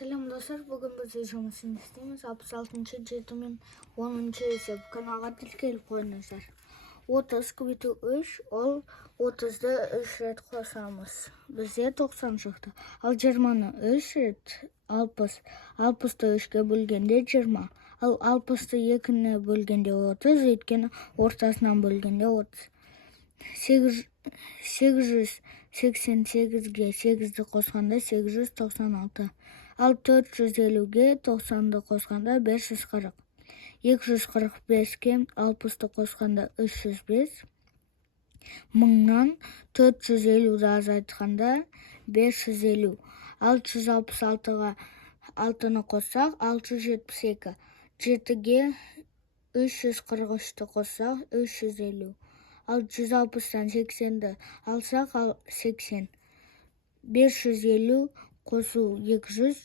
Selam dostlar, bugün biz yaşamasını isteyimiz. 66. жеті 10. есеп. Kanalға келіп қойыңыздар. 30 көбейту 3, ол 30-ды 3 рет қосамыз. Бізде 90 шықты. Ал 20-ны 3 рет 60. 60-ды 3-ке бөлгенде 20. Ал 60-ды 2-ні бөлгенде 30, өйткені ортасынан бөлгенде 30. 888-ге 8-ді қосқанда 896. Ал 450-ге 90-ды қосқанда 540. 245-ке 60-ды қосқанда 305. 1000-нан 450-ді азайтқанда 550. 666-ға 6-ны қоссақ 672. 7-ге 343-ті қоссақ 350. Ал 160-тан 80-ді алсақ 80. 550 қосу 200,